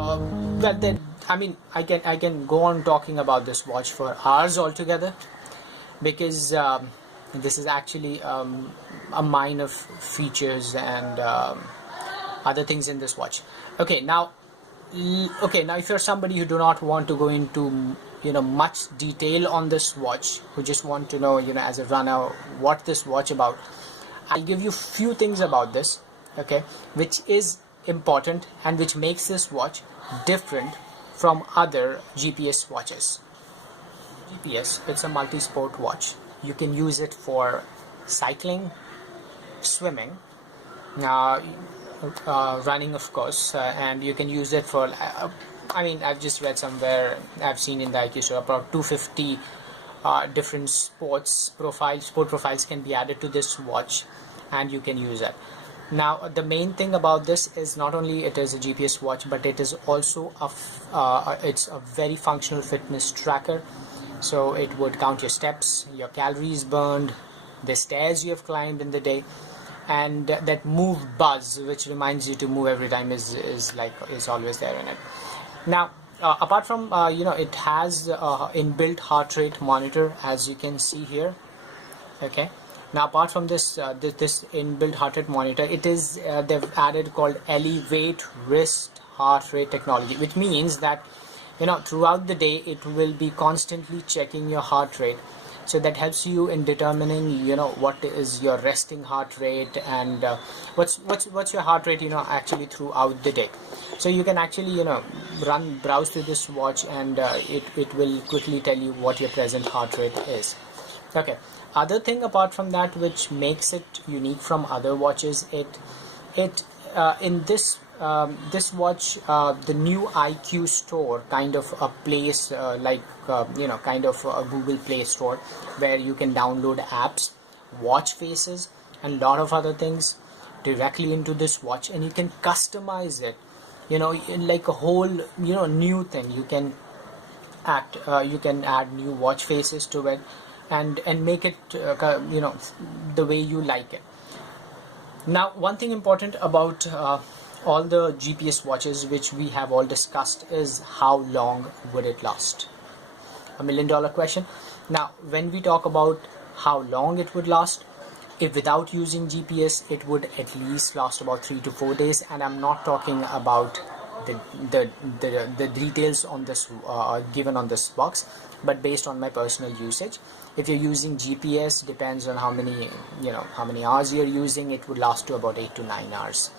Well, then, I mean, I can go on talking about this watch for hours altogether, because this is actually a mine of features and other things in this watch. Okay, now if you're somebody who do not want to go into much detail on this watch, who just want to know as a runner what this watch about, I'll give you few things about this, okay, which is important and which makes this watch different from other GPS watches. GPS, it's a multi-sport watch. You can use it for cycling, swimming, running, of course, and you can use it for I've just read somewhere, I've seen in the IQ store, about 250 different sport profiles can be added to this watch, and you can use it. Now, the main thing about this is not only it is a GPS watch, but it is also it's a very functional fitness tracker. So it would count your steps, your calories burned, the stairs you have climbed in the day, and that move buzz, which reminds you to move every time, is always there in it. Now, apart from it has inbuilt heart rate monitor, as you can see here. Okay. Now, apart from this this inbuilt heart rate monitor, it is they've added called elevate wrist heart rate technology, which means that throughout the day it will be constantly checking your heart rate. So that helps you in determining what is your resting heart rate and what's your heart rate actually throughout the day. So you can actually browse through this watch, and it will quickly tell you what your present heart rate is. Okay. Other thing apart from that which makes it unique from other watches, in this watch, the new IQ store, kind of a place kind of a Google Play Store, where you can download apps, watch faces, and a lot of other things directly into this watch, and you can customize it in like a whole new thing. You can add new watch faces to it and make it the way you like it. Now, one thing important about all the GPS watches which we have all discussed is how long would it last? $1 million question. Now, when we talk about how long it would last, if without using GPS, it would at least last about 3 to 4 days, and I'm not talking about the details on this given on this box, but based on my personal usage. If you're using GPS, depends on how many hours you're using, it would last to about 8 to 9 hours.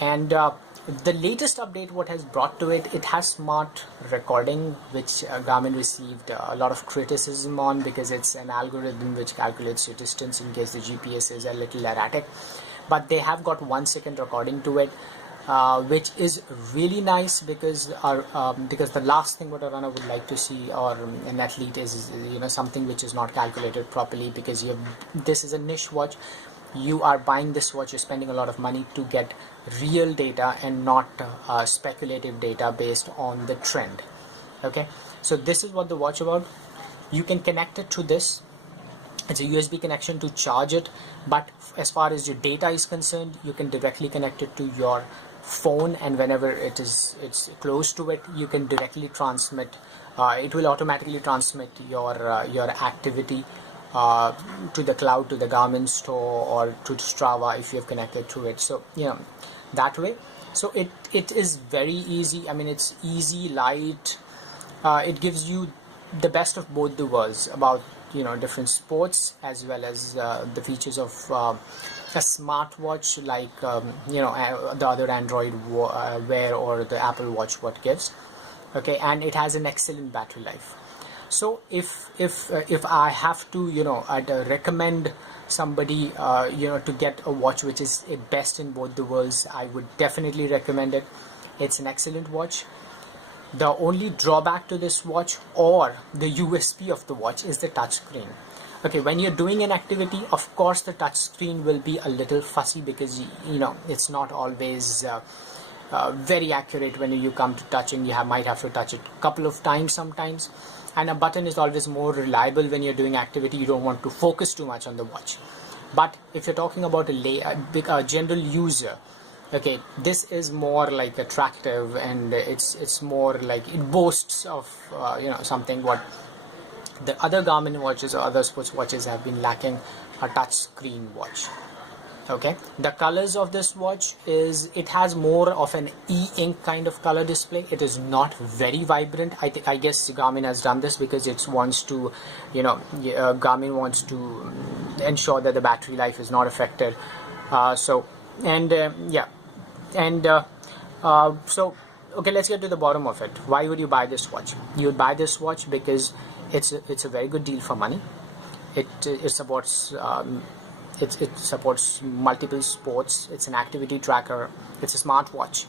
And the latest update what has brought to it has smart recording, which Garmin received a lot of criticism on, because it's an algorithm which calculates your distance in case the GPS is a little erratic. But they have got 1 second recording to it, which is really nice, because the last thing what a runner would like to see, or an athlete, is something which is not calculated properly, because this is a niche watch. You are buying this watch, you're spending a lot of money to get real data and not speculative data based on the trend. Okay, so this is what the watch about. You can connect it to this. It's a USB connection to charge it, but as far as your data is concerned, you can directly connect it to your phone, and whenever it's close to it, you can directly transmit. It will automatically transmit your activity to the cloud, to the Garmin store, or to Strava if you have connected to it. So that way. So it is very easy. I mean, it's easy, light. It gives you the best of both the worlds about different sports, as well as the features of a smartwatch like the other Android Wear or the Apple Watch what gives. Okay, and it has an excellent battery life. So if I have to I'd recommend somebody to get a watch which is best in both the worlds, I would definitely recommend it. It's an excellent watch. The only drawback to this watch, or the USP of the watch, is the touch screen. Okay, when you're doing an activity, of course the touch screen will be a little fussy, because it's not always very accurate when you come to touching. You might have to touch it a couple of times sometimes, and a button is always more reliable when you're doing activity. You don't want to focus too much on the watch. But if you're talking about a general user Okay, this is more like attractive, and it's more like it boasts of something what the other Garmin watches or other sports watches have been lacking: a touch screen watch. Okay, the colors of this watch is, it has more of an e-ink kind of color display. It is not very vibrant. I guess Garmin has done this because it wants to, Garmin wants to ensure that the battery life is not affected. So okay, let's get to the bottom of it. Why would you buy this watch? You would buy this watch because it's a very good deal for money. It supports it supports multiple sports. It's an activity tracker. It's a smartwatch,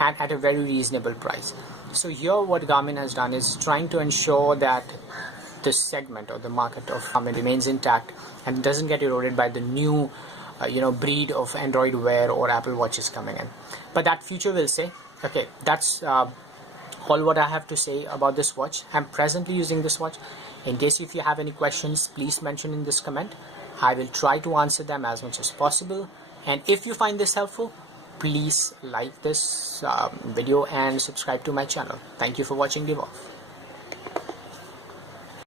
and at a very reasonable price. So here, what Garmin has done is trying to ensure that this segment or the market of Garmin remains intact and doesn't get eroded by the new breed of Android Wear or Apple Watches coming in. But that future will say. Okay, that's all what I have to say about this watch. I'm presently using this watch. In case if you have any questions, please mention in this comment. I will try to answer them as much as possible. And if you find this helpful, please like this video and subscribe to my channel. Thank you for watching Vivo.